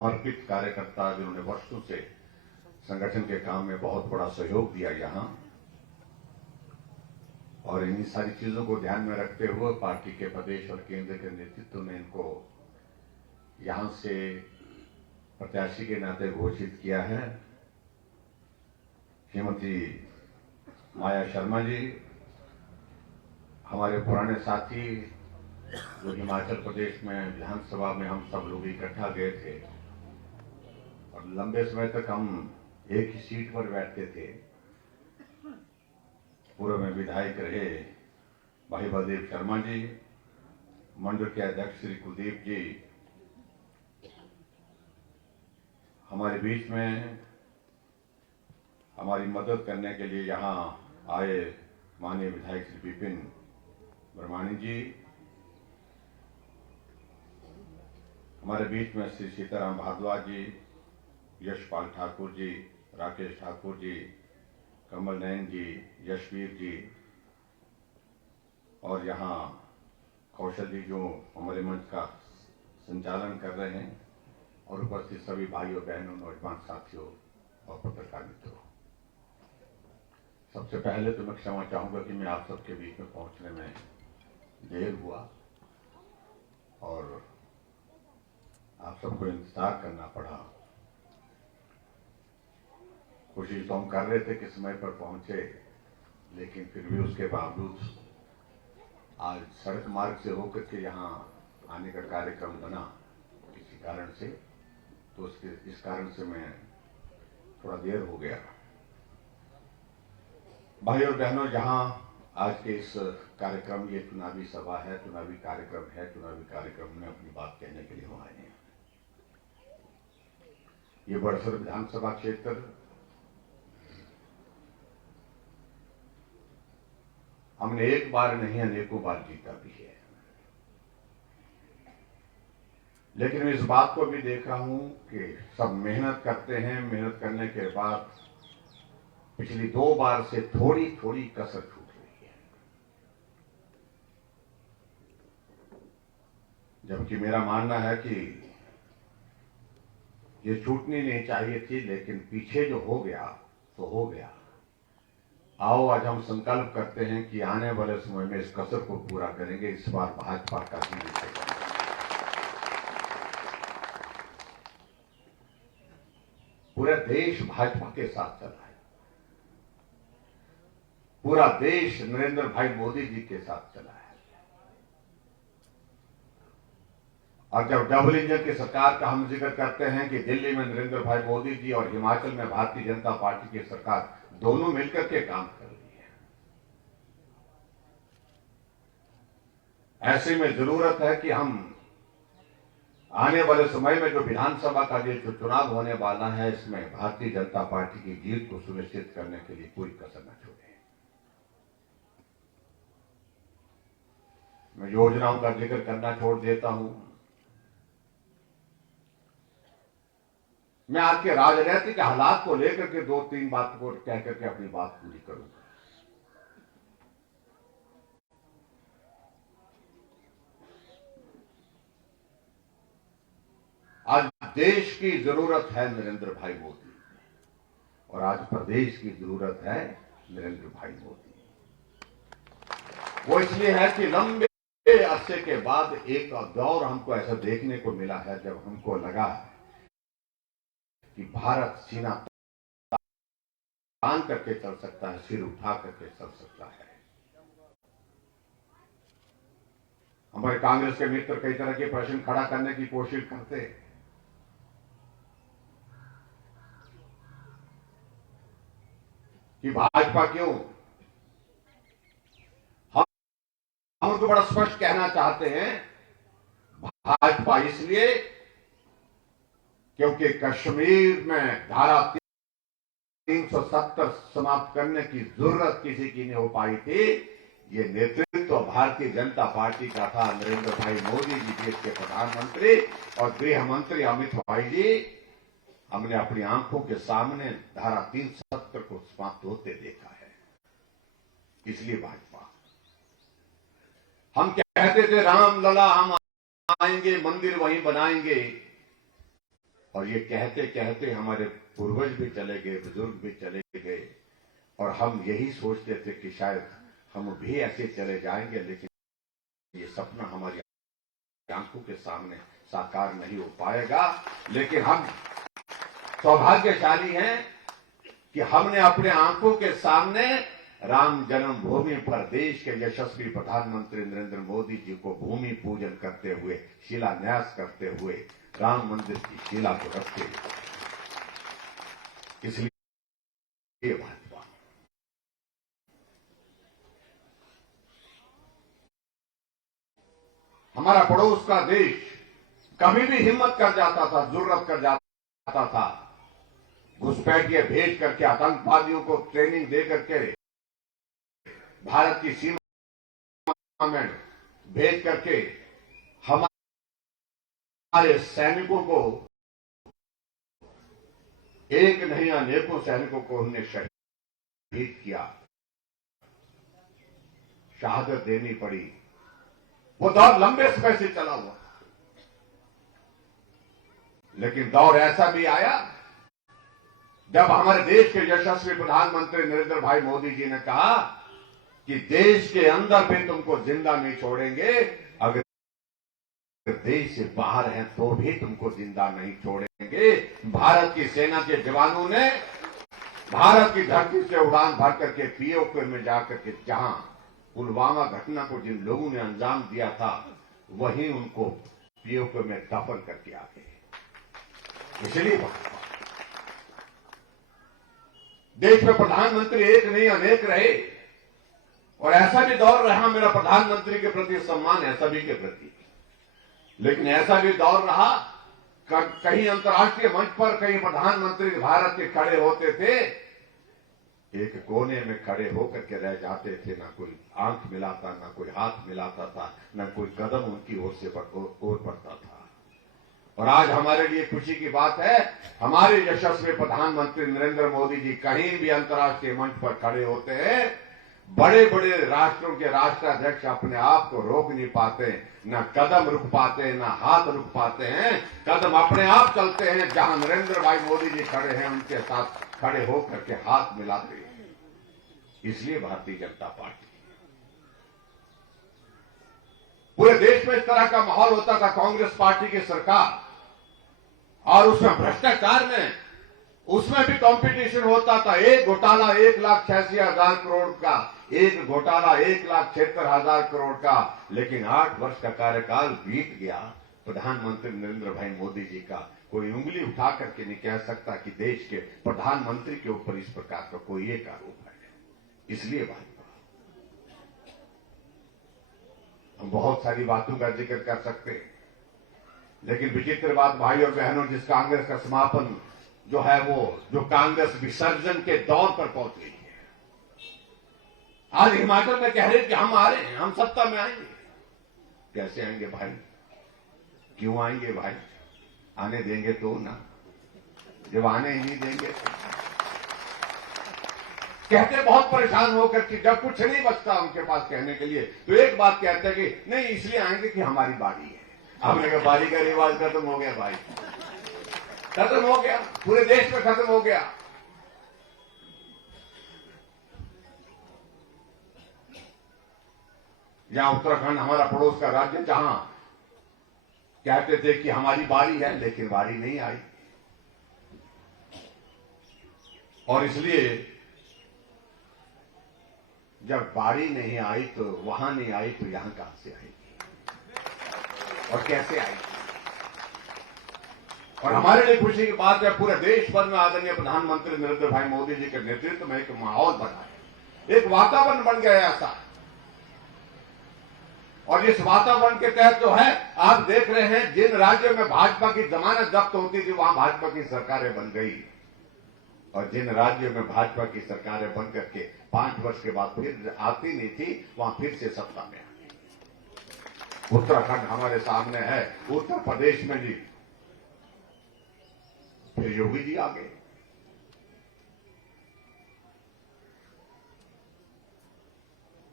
समर्पित कार्यकर्ता जिन्होंने वर्षों से संगठन के काम में बहुत बड़ा सहयोग दिया यहां, और इन्हीं सारी चीजों को ध्यान में रखते हुए पार्टी के प्रदेश और केंद्र के नेतृत्व ने इनको यहां से प्रत्याशी के नाते घोषित किया है। श्रीमती माया शर्मा जी हमारे पुराने साथी, जो हिमाचल प्रदेश में विधानसभा में हम सब लोग इकट्ठा गए थे और लंबे समय तक हम एक ही सीट पर बैठते थे। पूर्व में विधायक रहे भाई बलदेव शर्मा जी, मंडल के अध्यक्ष श्री कुलदीप जी हमारे बीच में हमारी मदद करने के लिए यहाँ आए। माननीय विधायक श्री विपिन ब्रह्मानी जी, हमारे बीच में श्री सीताराम भारद्वाज जी, यशपाल ठाकुर जी, राकेश ठाकुर जी, कमल नयन जी, यशवीर जी, और यहाँ कौशल जी जो हमारे मंच का संचालन कर रहे हैं, और उपस्थित सभी भाइयों बहनों, नौजवान साथियों और पत्रकार मित्रों। सबसे पहले तो मैं क्षमा चाहूंगा कि मैं आप सबके बीच में पहुंचने में देर हुआ और आप सबको इंतजार करना पड़ा। कोशिश तो हम कर रहे थे कि समय पर पहुंचे, लेकिन फिर भी उसके बावजूद आज सड़क मार्ग से होकर के यहाँ आने का कार्यक्रम बना किसी कारण से, तो इस कारण से मैं थोड़ा देर हो गया। भाई और बहनों, जहां आज के इस कार्यक्रम, ये चुनावी सभा है, चुनावी कार्यक्रम है, चुनावी कार्यक्रम में अपनी बात कहने के लिए हम आए हैं। ये बड़सर विधानसभा क्षेत्र हमने एक बार नहीं अनेकों बार जीता भी है, लेकिन मैं इस बात को भी देख रहा हूं कि सब मेहनत करते हैं। मेहनत करने के बाद पिछली 2 बार से थोड़ी थोड़ी कसर छूट रही है, जबकि मेरा मानना है कि ये छूटनी नहीं चाहिए थी, लेकिन पीछे जो हो गया तो हो गया। आओ आज हम संकल्प करते हैं कि आने वाले समय में इस कसर को पूरा करेंगे। इस बार भाजपा का ही जीतेगा। पूरा देश भाजपा के साथ चला है, पूरा देश नरेंद्र भाई मोदी जी के साथ चला है। और जब डबल इंजन की सरकार का हम जिक्र करते हैं कि दिल्ली में नरेंद्र भाई मोदी जी और हिमाचल में भारतीय जनता पार्टी की सरकार दोनों मिलकर के काम कर रही है, ऐसे में जरूरत है कि हम आने वाले समय में जो विधानसभा का जो चुनाव होने वाला है, इसमें भारतीय जनता पार्टी की जीत को सुनिश्चित करने के लिए कोई कसर न छोड़े। मैं योजनाओं का जिक्र करना छोड़ देता हूं। मैं आज के राजनीतिक हालात को लेकर के 2-3 बात को कह करके अपनी बात पूरी करूंगा। आज देश की जरूरत है नरेंद्र भाई मोदी, और आज प्रदेश की जरूरत है नरेंद्र भाई मोदी। वो इसलिए है कि लंबे अरसे के बाद एक दौर हमको ऐसा देखने को मिला है जब हमको लगा कि भारत सीना तान करके चल सकता है, सिर उठा करके चल सकता है। हमारे कांग्रेस के मित्र कई तरह के प्रश्न खड़ा करने की कोशिश करते, कि भाजपा क्यों। हम उनको बड़ा स्पष्ट कहना चाहते हैं, भाजपा इसलिए क्योंकि कश्मीर में धारा 370 समाप्त करने की जरूरत किसी की नहीं हो पाई थी। ये नेतृत्व भारतीय जनता पार्टी का था। नरेंद्र भाई मोदी जी, देश के प्रधानमंत्री और गृह मंत्री अमित भाई जी, हमने अपनी आंखों के सामने धारा 370 को समाप्त होते देखा है। इसलिए भाजपा, हम कहते थे राम लला हम आएंगे, मंदिर वहीं बनाएंगे, और ये कहते कहते हमारे पूर्वज भी चले गए, बुजुर्ग भी चले गए, और हम यही सोचते थे कि शायद हम भी ऐसे चले जाएंगे, लेकिन ये सपना हमारी आंखों के सामने साकार नहीं हो पाएगा। लेकिन हम सौभाग्यशाली हैं कि हमने अपने आंखों के सामने राम जन्मभूमि पर देश के यशस्वी प्रधानमंत्री नरेंद्र मोदी जी को भूमि पूजन करते हुए, शिलान्यास करते हुए, राम मंदिर की शिला को रखते हुए, इसलिए भाजपा हमारा पड़ोस का देश कभी भी हिम्मत कर जाता था, जुर्रत कर जाता था, घुसपैठिए भेज करके, आतंकवादियों को ट्रेनिंग दे करके भारत की सीमा में भेज करके हमारे सैनिकों को, एक नहीं अनेकों सैनिकों को उन्हें शहीद किया, शहादत देनी पड़ी। वो दौर लंबे समय से चला हुआ, लेकिन दौर ऐसा भी आया जब हमारे देश के यशस्वी प्रधानमंत्री नरेंद्र भाई मोदी जी ने कहा कि देश के अंदर भी तुमको जिंदा नहीं छोड़ेंगे, अगर देश से बाहर हैं तो भी तुमको जिंदा नहीं छोड़ेंगे। भारत की सेना के जवानों ने भारत की धरती से उड़ान भर करके पीओके में जाकर के जहां पुलवामा घटना को जिन लोगों ने अंजाम दिया था, वहीं उनको पीओके में दफन करके आ गए। इसलिए देश में प्रधानमंत्री एक नहीं अनेक रहे, और ऐसा भी दौर रहा मेरा प्रधानमंत्री के प्रति सम्मान है सभी के प्रति, लेकिन ऐसा भी दौर रहा कहीं अंतर्राष्ट्रीय मंच पर कहीं प्रधानमंत्री भारत के खड़े होते थे, एक कोने में खड़े होकर के रह जाते थे, ना कोई आंख मिलाता, ना कोई हाथ मिलाता था, ना कोई कदम उनकी ओर से ओर पड़ता था। और आज हमारे लिए खुशी की बात है, हमारे यशस्वी प्रधानमंत्री नरेंद्र मोदी जी कहीं भी अंतर्राष्ट्रीय मंच पर खड़े होते हैं, बड़े बड़े राष्ट्रों के राष्ट्राध्यक्ष अपने आप को रोक नहीं पाते, न कदम रुक पाते, न हाथ रुक पाते हैं, कदम अपने आप चलते हैं। जहां नरेंद्र भाई मोदी जी खड़े हैं, उनके साथ खड़े होकर के हाथ मिलाते हैं। इसलिए भारतीय जनता पार्टी, पूरे देश में इस तरह का माहौल होता था, कांग्रेस पार्टी की सरकार, और उसमें भ्रष्टाचार में, उसमें भी कंपटीशन होता था। एक घोटाला 1,86,000 करोड़ का, एक घोटाला 1,76,000 करोड़ का, लेकिन 8 वर्ष का कार्यकाल बीत गया प्रधानमंत्री नरेंद्र भाई मोदी जी का। कोई उंगली उठा करके नहीं कह सकता कि देश के प्रधानमंत्री के ऊपर इस प्रकार का कोई एक आरोप है। इसलिए भाजपा, हम बहुत सारी बातों का जिक्र कर सकते हैं, लेकिन विचित्र बात भाई और बहनों, जिस कांग्रेस का समापन जो है वो, जो कांग्रेस विसर्जन के दौर पर पहुंच गई है, आज हिमाचल में कह रहे कि हम आ रहे हैं, हम सत्ता में आएंगे। कैसे आएंगे भाई? क्यों आएंगे भाई? आने देंगे तो ना, जब आने ही नहीं देंगे तो। कहते बहुत परेशान होकर कि जब कुछ नहीं बचता उनके पास कहने के लिए, तो एक बात कहते हैं कि नहीं इसलिए आएंगे कि हमारी बारी है। हमने कहा बारी का रिवाज खत्म हो गया भाई, खत्म हो गया, पूरे देश में खत्म हो गया। जहां उत्तराखंड हमारा पड़ोस का राज्य, जहां कहते थे कि हमारी बारी है, लेकिन बारी नहीं आई, और इसलिए जब बारी नहीं आई तो वहां नहीं आई तो यहां कहां से आएगी और कैसे आएगी? और हमारे लिए खुशी की बात है, पूरे देश भर में आदरणीय प्रधानमंत्री नरेंद्र भाई मोदी जी के नेतृत्व में एक माहौल बना है, एक वातावरण बन गया ऐसा। और इस वातावरण के तहत जो है, आप देख रहे हैं जिन राज्यों में भाजपा की जमानत जब्त होती थी, वहां भाजपा की सरकारें बन गई, और जिन राज्यों में भाजपा की सरकारें बन करके 5 वर्ष के बाद फिर आती नहीं थी, वहां फिर से सत्ता में आ गई। उत्तराखंड हमारे सामने है, उत्तर प्रदेश में जी फिर योगी जी आ गए।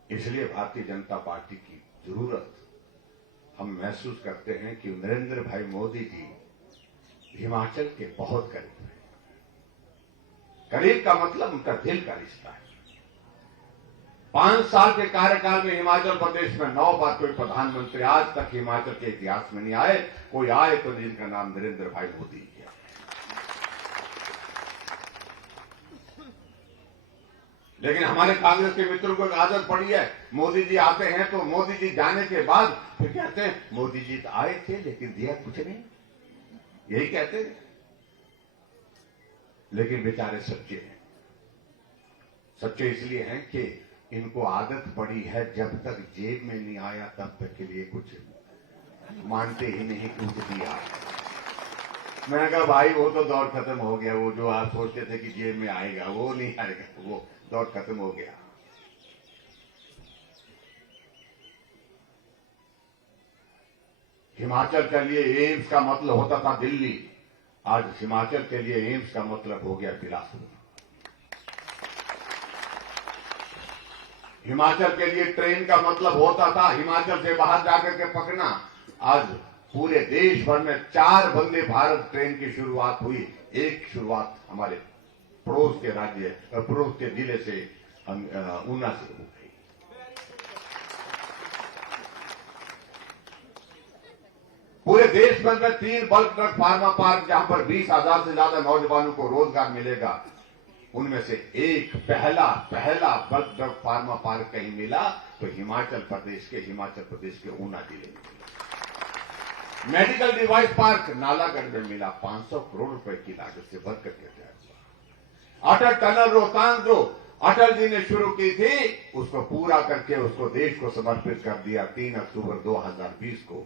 इसलिए भारतीय जनता पार्टी की जरूरत हम महसूस करते हैं कि नरेंद्र भाई मोदी जी हिमाचल के बहुत करीब है। करीब का मतलब उनका दिल का रिश्ता है। 5 साल के कार्यकाल में हिमाचल प्रदेश में 9 बार कोई प्रधानमंत्री आज तक हिमाचल के इतिहास में नहीं आए। कोई आए तो जिनका नाम नरेंद्र भाई मोदी है। लेकिन हमारे कांग्रेस के मित्रों को एक आदत पड़ी है, मोदी जी आते हैं तो मोदी जी जाने के बाद फिर कहते हैं मोदी जी तो आए थे लेकिन दिया कुछ नहीं, यही कहते हैं। लेकिन बेचारे सच्चे हैं। सच्चे इसलिए हैं कि इनको आदत पड़ी है, जब तक जेब में नहीं आया तब तक के लिए कुछ मानते ही नहीं कि कुछ दिया। मैंने कहा भाई वो तो दौर खत्म हो गया, वो जो आप सोचते थे कि जेब में आएगा वो नहीं आएगा, वो दौर खत्म हो गया। हिमाचल के लिए एम्स का मतलब होता था दिल्ली, आज हिमाचल के लिए एम्स का मतलब हो गया बिलासपुर। हिमाचल के लिए ट्रेन का मतलब होता था हिमाचल से बाहर जाकर के पकड़ना, आज पूरे देश भर में 4 वंदे भारत ट्रेन की शुरुआत हुई। एक शुरुआत हमारे पड़ोस के राज्य पड़ोस के जिले से ऊना से हो गई। पूरे देश भर में 3 बल्क ड्रग फार्मा पार्क, जहां पर 20,000 से ज्यादा नौजवानों को रोजगार मिलेगा, उनमें से एक पहला बल्क ड्रग फार्मा पार्क कहीं मिला तो हिमाचल प्रदेश के ऊना जिले में मिला। मेडिकल डिवाइस पार्क नालागढ़ में मिला, 500 करोड़ रुपए की लागत से भर करके तैयार हुआ। अटल टनल रोहतांग जो अटल जी ने शुरू की थी, उसको पूरा करके उसको देश को समर्पित कर दिया 3 अक्टूबर 2020 को।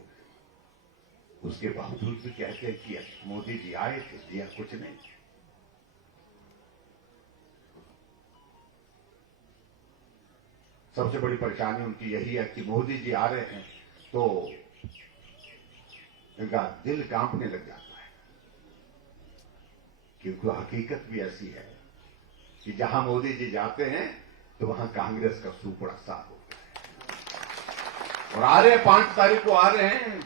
उसके बावजूद भी कहते हैं कि मोदी जी आए थे, दिया कुछ नहीं। सबसे बड़ी परेशानी उनकी यही है कि मोदी जी आ रहे हैं तो इनका दिल कांपने लग जाता है, क्योंकि हकीकत भी ऐसी है कि जहां मोदी जी जाते हैं तो वहां कांग्रेस का सुपड़ा साफ होता है। और आ रहे हैं 5 तारीख को आ रहे हैं,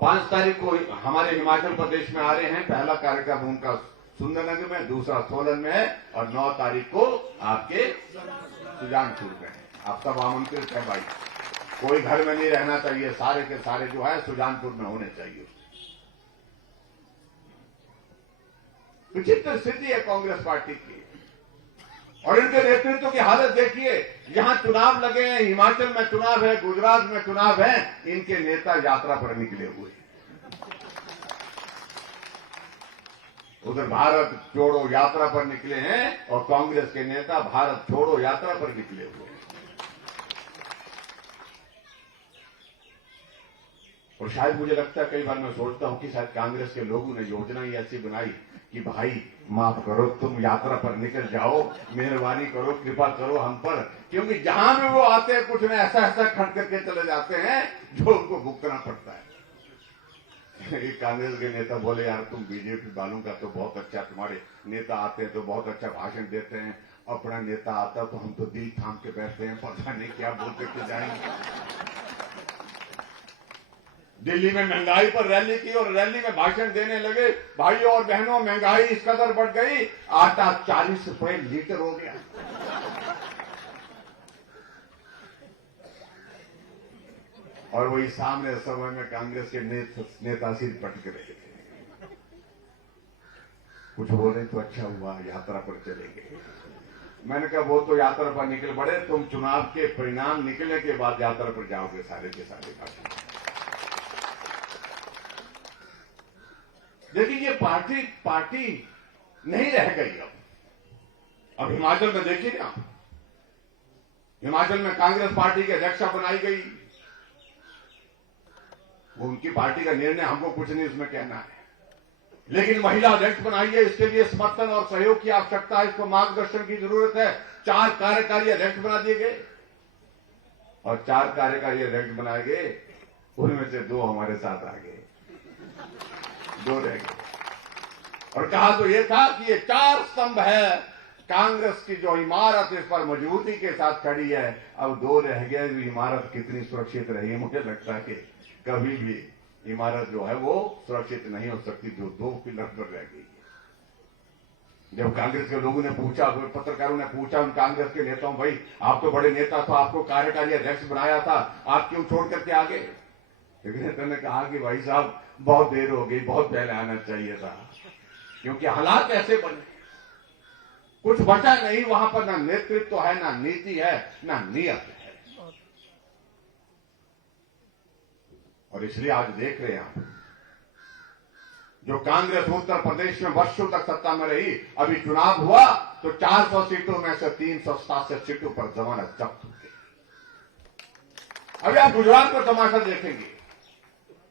5 तारीख को हमारे हिमाचल प्रदेश में आ रहे हैं। पहला कार्यक्रम उनका सुंदरनगर में, दूसरा सोलन में है और 9 तारीख को आपके सुजानपुर में है। आप सब आमंत्रित है भाई, कोई घर में नहीं रहना चाहिए, सारे के सारे जो है सुजानपुर में होने चाहिए। विचित्र स्थिति है कांग्रेस पार्टी की और इनके नेतृत्व की हालत देखिए। यहां चुनाव लगे हैं, हिमाचल में चुनाव है, गुजरात में चुनाव है, इनके नेता यात्रा पर निकले हुए हैं। उधर भारत जोड़ो यात्रा पर निकले हैं और कांग्रेस के नेता भारत छोड़ो यात्रा पर निकले हुए हैं। और शायद मुझे लगता है, कई बार मैं सोचता हूं कि शायद कांग्रेस के लोगों ने योजना ही ऐसी बनाई कि भाई माफ करो, तुम यात्रा पर निकल जाओ, मेहरबानी करो, कृपा करो हम पर, क्योंकि जहां भी वो आते हैं कुछ न ऐसा खट करके चले जाते हैं जो उनको भुगतना पड़ता है। एक कांग्रेस के नेता बोले, यार तुम बीजेपी वालों का तो बहुत अच्छा, तुम्हारे नेता आते हैं तो बहुत अच्छा भाषण देते हैं, अपना नेता आता तो हम तो दिल थाम के बैठते हैं, पता नहीं क्या बोलते के जाएंगे। दिल्ली में महंगाई पर रैली की और रैली में भाषण देने लगे, भाइयों और बहनों महंगाई इस कदर बढ़ गई, आटा 40 रुपए लीटर हो गया। और वही सामने समय में कांग्रेस के नेता सिर पटक रहे थे। कुछ बोले तो अच्छा हुआ, यात्रा पर चले गए। मैंने कहा वो तो यात्रा पर निकल पड़े, तुम चुनाव के परिणाम निकलने के बाद यात्रा पर जाओगे सारे के सारे। देखिए ये पार्टी नहीं रह गई अब हिमाचल में देखिए ना, हिमाचल में कांग्रेस पार्टी की अध्यक्षा बनाई गई। वो उनकी पार्टी का निर्णय, हमको कुछ नहीं उसमें कहना है, लेकिन महिला अध्यक्ष बनाई है, इसके लिए समर्थन और सहयोग की आवश्यकता है, इसको मार्गदर्शन की जरूरत है। 4 कार्यकारी अध्यक्ष बना दिए गए और 4 कार्यकारी अध्यक्ष बनाए गए, उनमें से 2 हमारे साथ आ गए, 2 रह गए। और कहा तो यह था कि ये 4 स्तंभ है, कांग्रेस की जो इमारत इस पर मजबूती के साथ खड़ी है, अब 2 रह गए। इमारत कितनी सुरक्षित रही, मुझे लगता है कि कभी भी इमारत जो है वो सुरक्षित नहीं हो सकती जो 2 पिलर पर रह गई है। जब कांग्रेस के लोगों ने पूछा, पत्रकारों ने पूछा उन कांग्रेस के नेताओं, भाई आप तो बड़े नेता तो आपको कार्यकारी अध्यक्ष बनाया था, आप क्यों छोड़ करके आ गए? नेता ने कहा कि भाई साहब बहुत देर हो गई, बहुत पहले आना चाहिए था, क्योंकि हालात ऐसे बने, कुछ बचा नहीं वहां पर, ना नेतृत्व है, ना नीति है, ना नियत है। और इसलिए आज देख रहे हैं आप, जो कांग्रेस उत्तर प्रदेश में वर्षों तक सत्ता में रही, अभी चुनाव हुआ तो 400 सीटों में से 367 सीटों पर जमानत जब्त हो गई। अभी आप गुजरात में तमाशा देखेंगे,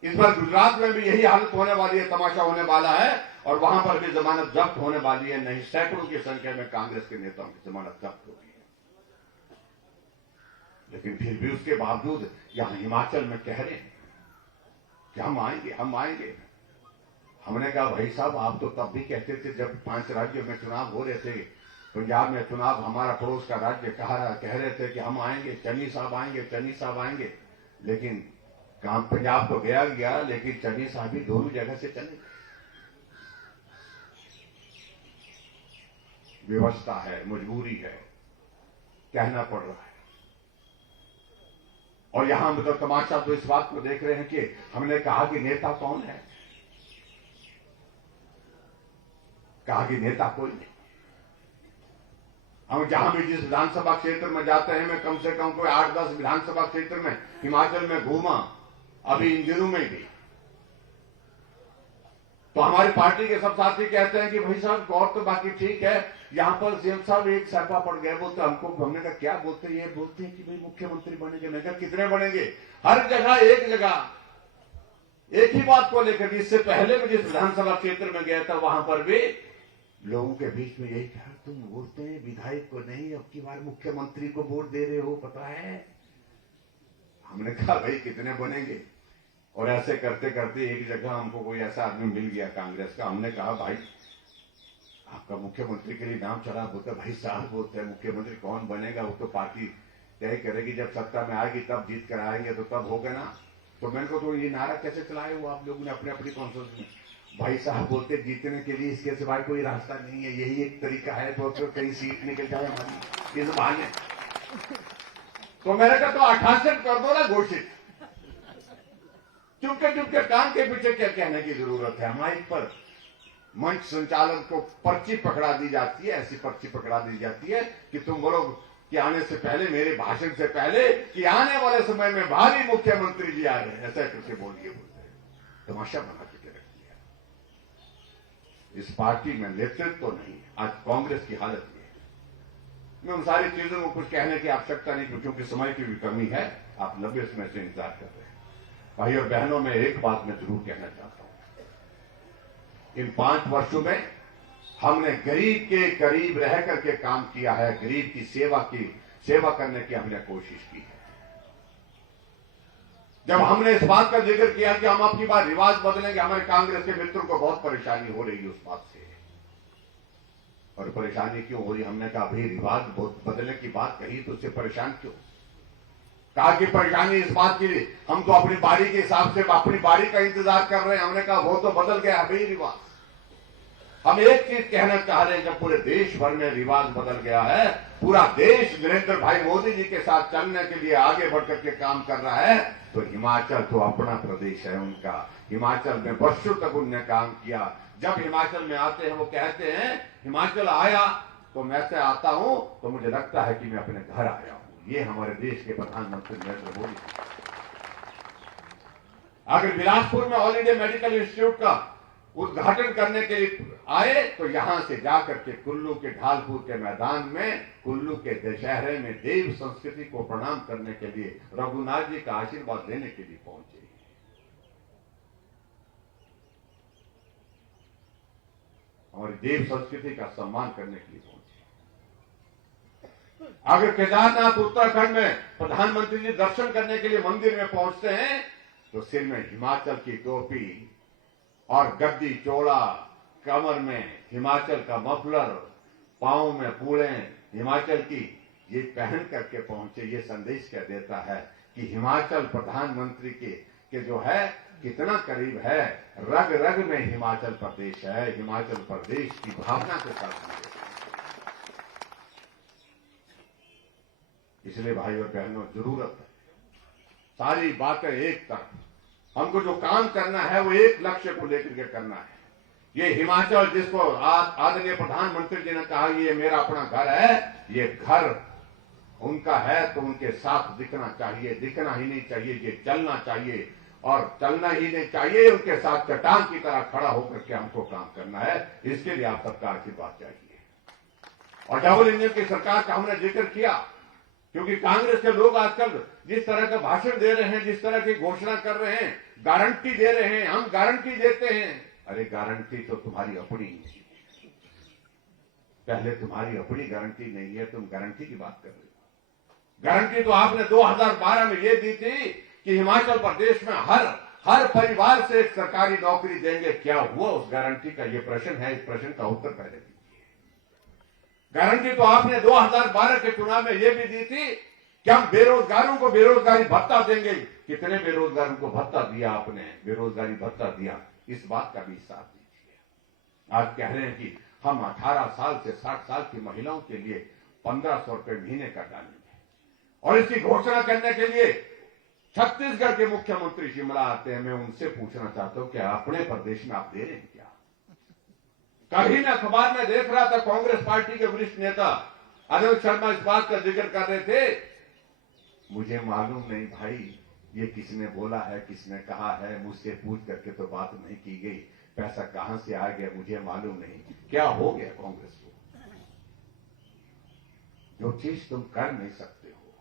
इस बार गुजरात में भी यही हालत होने वाली है, तमाशा होने वाला है, और वहां पर भी जमानत जब्त होने वाली है। नहीं, सैकड़ों की संख्या में कांग्रेस के नेताओं की जमानत जब्त होगी। लेकिन फिर भी उसके बावजूद यहां हिमाचल में कह रहे हैं कि हम आएंगे, हम आएंगे। हमने कहा भाई साहब आप तो तब भी कहते थे जब 5 राज्यों में चुनाव हो रहे थे, पंजाब में चुनाव, हमारा पड़ोस का राज्य कह रहे थे कि हम आएंगे, चन्नी साहब आएंगे, चन्नी साहब आएंगे। लेकिन काम पंजाब तो गया, लेकिन चन्नी साहब भी दोनों जगह से चले गए। व्यवस्था है, मजबूरी है, कहना पड़ रहा है। और यहां मतलब तमाशा तो इस बात को देख रहे हैं कि हमने कहा कि नेता कौन है, कहा कि नेता कोई नहीं। हम जहां भी जिस विधानसभा क्षेत्र में जाते हैं, मैं कम से कम कोई 8-10 विधानसभा क्षेत्र में हिमाचल में घूमा, अभी इन दिनों में भी, तो हमारी पार्टी के सब साथी कहते हैं कि भाई साहब गौर तो बाकी ठीक है, यहां पर सीएम साहब एक सरपा पड़ गया, बोलते हमको, हमने कहा क्या बोलते हैं? ये बोलते हैं कि भाई मुख्यमंत्री बनेंगे। मैं कहा कितने बनेंगे? हर जगह एक ही बात को लेकर। इससे पहले मैं जिस विधानसभा क्षेत्र में गया था वहां पर भी लोगों के बीच में यही कहा, तुम बोलते हैं विधायक को नहीं, अब की बार मुख्यमंत्री को वोट दे रहे हो, पता है? हमने कहा भाई कितने बनेंगे? और ऐसे करते करते एक जगह हमको कोई ऐसा आदमी मिल गया कांग्रेस का, हमने कहा भाई आपका मुख्यमंत्री के लिए नाम चला। बोलते भाई साहब, बोलते हैं मुख्यमंत्री कौन बनेगा, वो तो पार्टी तय करेगी, जब सत्ता में आएगी तब जीत कर आएंगे, तो तब होगा ना। तो मैंने को तो ये नारा कैसे चलाए हो आप लोगों ने अपने अपनी कॉन्फ्रेंस में? भाई साहब बोलते जीतने के लिए इसके सिवाय कोई रास्ता नहीं है, यही एक तरीका है, तो कहीं सीट निकल जाए हमारी, ये बहाने। तो मैंने कहा तो 68 कर दो ना घोषित, चुपके कान के पीछे क्या कहने की जरूरत है? माइक पर मंच संचालक को पर्ची पकड़ा दी जाती है, ऐसी पर्ची पकड़ा दी जाती है कि तुम बोलो कि आने से पहले, मेरे भाषण से पहले, कि आने वाले समय में भावी मुख्यमंत्री जी आ रहे हैं, ऐसा करके बोलिए। बोलते तमाशा बना के रख दिया। इस पार्टी में नेतृत्व तो नहीं। आज कांग्रेस की हालत ये है। मैं उन सारी चीजों को कुछ कहने की आवश्यकता नहीं, क्योंकि समय की भी कमी है, आप 90 समय से इंतजार कर रहे हैं। भाई और बहनों, में एक बात मैं जरूर कहना चाहता हूं, इन 5 वर्षों में हमने गरीब के करीब रह करके काम किया है, गरीब की सेवा करने की हमने कोशिश की है। जब हमने इस बात का जिक्र किया कि हम आपकी बात रिवाज बदलेंगे, हमारे कांग्रेस के मित्रों को बहुत परेशानी हो रही है उस बात से। और परेशानी क्यों हो रही? हमने कहा भाई रिवाज बदलने की बात कही तो उससे परेशान क्यों? कहा कि परेशानी इस बात की, हम तो अपनी बारी के हिसाब से अपनी बारी का इंतजार कर रहे हैं। हमने कहा वो तो बदल गया भाई रिवाज। हम एक चीज कहना चाह रहे हैं, जब पूरे देश भर में रिवाज बदल गया है, पूरा देश नरेंद्र भाई मोदी जी के साथ चलने के लिए आगे बढ़कर के काम कर रहा है, तो हिमाचल तो अपना प्रदेश है उनका। हिमाचल में वर्षों तक उनने काम किया। जब हिमाचल में आते हैं वो कहते हैं हिमाचल आया तो मैं से आता हूं तो मुझे लगता है कि मैं अपने घर आया हूं। ये हमारे देश के प्रधानमंत्री नरेंद्र मोदी। अगर बिलासपुर में ऑल इंडिया मेडिकल इंस्टीट्यूट का उद्घाटन करने के लिए आए तो यहां से जाकर के कुल्लू के ढालपुर के मैदान में, कुल्लू के दशहरे में देव संस्कृति को प्रणाम करने के लिए, रघुनाथ जी का आशीर्वाद लेने के लिए पहुंचे। हमारी देव संस्कृति का सम्मान करने के लिए पहुंचे। अगर केदारनाथ उत्तराखंड में प्रधानमंत्री जी दर्शन करने के लिए मंदिर में पहुंचते हैं तो सिर में हिमाचल की टोपी और गद्दी चोला, कमर में हिमाचल का मफलर, पांव में पूड़े हिमाचल की, ये पहन करके पहुंचे। ये संदेश क्या देता है कि हिमाचल प्रधानमंत्री के जो है कितना करीब है, रग रग में हिमाचल प्रदेश है, हिमाचल प्रदेश की भावना के साथ जुड़े। इसलिए भाई और बहनों, जरूरत है सारी बातें एक तरफ, हमको जो काम करना है वो एक लक्ष्य को लेकर के करना है। ये हिमाचल जिसको आदरणीय प्रधानमंत्री जी ने कहा ये मेरा अपना घर है, ये घर उनका है तो उनके साथ दिखना चाहिए, दिखना ही नहीं चाहिए, ये चलना चाहिए और चलना ही नहीं चाहिए, उनके साथ चट्टान की तरह खड़ा होकर के हमको काम करना है। इसके लिए आप सबका आशीर्वाद चाहिए। और डबल इंजन की सरकार का हमने जिक्र किया, क्योंकि कांग्रेस के लोग आजकल जिस तरह का भाषण दे रहे हैं, जिस तरह की घोषणा कर रहे हैं, गारंटी दे रहे हैं, हम गारंटी देते हैं। अरे गारंटी तो तुम्हारी अपनी है, पहले तुम्हारी अपनी गारंटी नहीं है, तुम गारंटी की बात कर रहे हो। गारंटी तो आपने 2012 में ये दी थी कि हिमाचल प्रदेश में हर परिवार से एक सरकारी नौकरी देंगे। क्या हुआ उस गारंटी का? ये प्रश्न है, इस प्रश्न का उत्तर पहले दीजिए। गारंटी तो आपने 2012 के चुनाव में ये भी दी थी कि हम बेरोजगारों को बेरोजगारी भत्ता देंगे। कितने बेरोजगारों को भत्ता दिया आपने? बेरोजगारी भत्ता दिया, इस बात का भी हिसाब दीजिए। आज कह रहे हैं कि हम 18 साल से 60 साल की महिलाओं के लिए 1500 रुपए महीने का डालेंगे, और इसकी घोषणा करने के लिए छत्तीसगढ़ के मुख्यमंत्री शिमला आते हैं। मैं उनसे पूछना चाहता हूं कि अपने प्रदेश में आप दे रहे हैं क्या? कभी मैं अखबार में देख रहा था, कांग्रेस पार्टी के वरिष्ठ नेता अनिल शर्मा इस बात का जिक्र कर रहे थे, मुझे मालूम नहीं भाई ये किसने बोला है, किसने कहा है, मुझसे पूछ करके तो बात नहीं की गई, पैसा कहां से आ गया मुझे मालूम नहीं। क्या हो गया कांग्रेस को? जो चीज तुम कर नहीं सकते हो,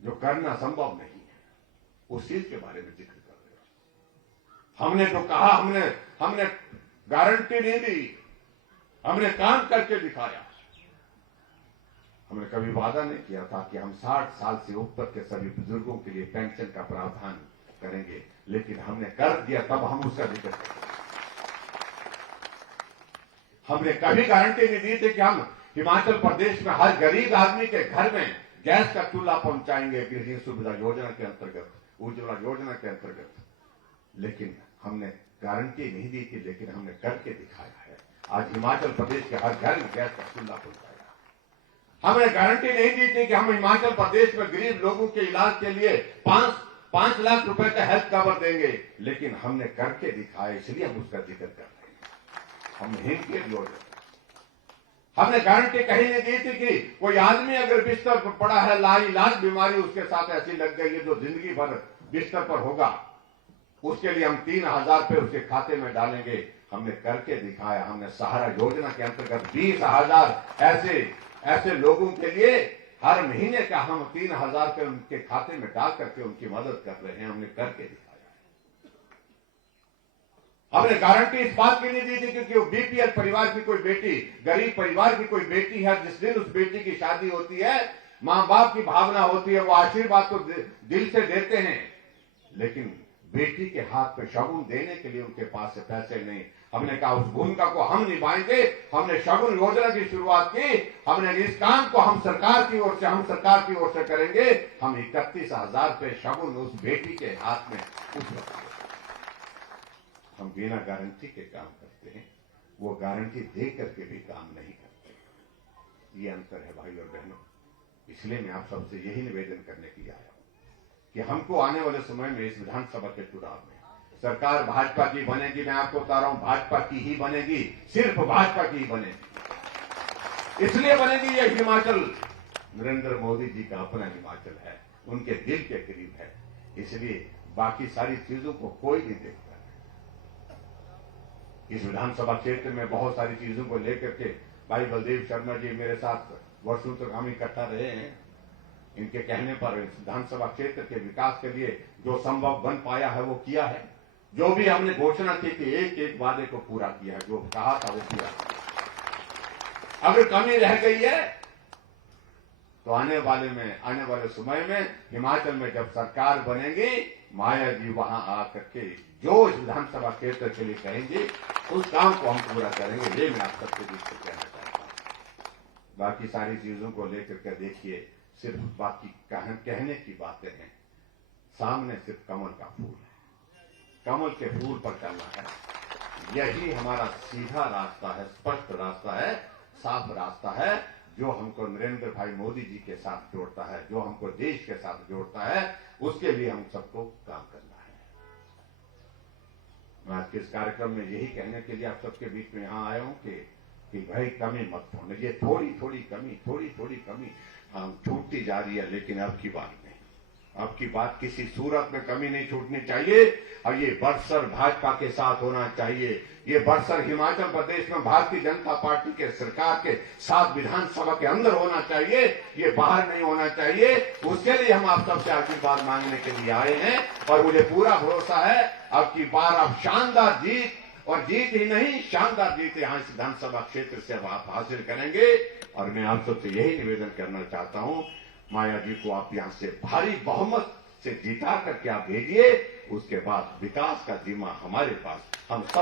जो करना संभव नहीं है, उस चीज के बारे में जिक्र कर रहे हो। हमने जो कहा, हमने गारंटी नहीं दी, हमने काम करके दिखाया। हमने कभी वादा नहीं किया था कि हम 60 साल से ऊपर के सभी बुजुर्गों के लिए पेंशन का प्रावधान करेंगे, लेकिन हमने कर दिया, तब हम उसका जिक्र करेंगे। हमने कभी गारंटी नहीं दी थी कि हम हिमाचल प्रदेश में हर गरीब आदमी के घर में गैस का चूल्हा पहुंचाएंगे गृह सुविधा योजना के अंतर्गत, उज्ज्वला योजना के अंतर्गत, लेकिन हमने गारंटी नहीं दी थी, लेकिन हमने करके दिखाया है। आज हिमाचल प्रदेश के हर घर में गैस का चूल्हा पहुंचाया। हमने गारंटी नहीं दी थी कि हम हिमाचल प्रदेश में गरीब लोगों के इलाज के लिए 5 लाख रुपए का हेल्थ कवर देंगे, लेकिन हमने करके दिखाया, इसलिए हम उसका जिक्र कर रहे हैं। हम हिंद योजना, हमने गारंटी कहीं नहीं दी थी कि कोई आदमी अगर बिस्तर पर पड़ा है, लाइलाज बीमारी उसके साथ ऐसी लग गई है जो जिंदगी भर बिस्तर पर होगा, उसके लिए हम 3000 रुपए उसके खाते में डालेंगे। हमने करके दिखाया। हमने सहारा योजना के अंतर्गत 20,000 ऐसे लोगों के लिए हर महीने का हम 3000 रुपए उनके खाते में डाल करके उनकी मदद कर रहे हैं। हमने करके दिखाया। हमने गारंटी इस बात की नहीं दी थी क्योंकि वो बीपीएल परिवार की कोई बेटी, गरीब परिवार की कोई बेटी है, जिस दिन उस बेटी की शादी होती है, मां बाप की भावना होती है, वो आशीर्वाद तो दिल से देते हैं, लेकिन बेटी के हाथ पे शगुन देने के लिए उनके पास से पैसे नहीं। हमने कहा उस भूमिका को हम निभाएंगे। हमने शगुन योजना की शुरुआत की। हमने इस काम को हम सरकार की ओर से करेंगे। हम 31,000 रुपए शगुन उस बेटी के हाथ में उस वक्त, हम बिना गारंटी के काम करते हैं, वो गारंटी दे करके भी काम नहीं करते। ये अंतर है भाई और बहनों। इसलिए मैं आप सबसे यही निवेदन करने के लिए आया हूं कि हमको आने वाले समय में इस विधानसभा के चुनाव में सरकार भाजपा की बनेगी। मैं आपको बता रहा हूं, भाजपा की ही बनेगी, सिर्फ भाजपा की ही बनेगी। इसलिए बनेगी ये हिमाचल नरेंद्र मोदी जी का अपना हिमाचल है, उनके दिल के करीब है, इसलिए बाकी सारी चीजों को कोई नहीं देखता। इस विधानसभा क्षेत्र में बहुत सारी चीजों को लेकर के भाई बलदेव शर्मा जी मेरे साथ वर्षों तक हम इकट्ठा रहे हैं। इनके कहने पर इस विधानसभा क्षेत्र के विकास के लिए जो संभव बन पाया है वो किया है। जो भी हमने घोषणा की थी, एक एक वादे को पूरा किया है, जो कहा था वो किया। अगर कमी रह गई है तो आने वाले समय में हिमाचल में जब सरकार बनेगी, माया जी वहां आकर के जो इस विधानसभा क्षेत्र के लिए कहेंगे उस काम को हम पूरा करेंगे। ये मैं आप सबके बीच से कहना चाहता हूं। बाकी सारी चीजों को लेकर के देखिए, सिर्फ बाकी कहने की बातें हैं। सामने सिर्फ कमल का फूल है, कमल के फूल पर चलना है। यही हमारा सीधा रास्ता है, स्पष्ट रास्ता है, साफ रास्ता है, जो हमको नरेंद्र भाई मोदी जी के साथ जोड़ता है, जो हमको देश के साथ जोड़ता है। उसके लिए हम सबको काम करना है। मैं आज के इस कार्यक्रम में यही कहने के लिए आप सबके बीच में यहां आया हूं कि भाई कमी मत छोड़ना। ये थोड़ी थोड़ी कमी हम छूटती जा रही है, लेकिन अब की बात नहीं, अब की बात किसी सूरत में कमी नहीं छूटनी चाहिए। और ये बरसर भाजपा के साथ होना चाहिए, ये बरसर हिमाचल प्रदेश में भारतीय जनता पार्टी के सरकार के साथ विधानसभा के अंदर होना चाहिए, ये बाहर नहीं होना चाहिए। उसके लिए हम आप सबसे आशीर्वाद मांगने के लिए आए हैं और मुझे पूरा भरोसा है अब की बार आप शानदार जीत, और जीत ही नहीं शानदार जीत यहां इस विधानसभा क्षेत्र से आप हासिल करेंगे। और मैं आप सबसे यही निवेदन करना चाहता हूं, माया जी को आप यहां से भारी बहुमत से जिता करके आप भेजिए। उसके बाद विकास का जिम्मा हमारे पास, हम सब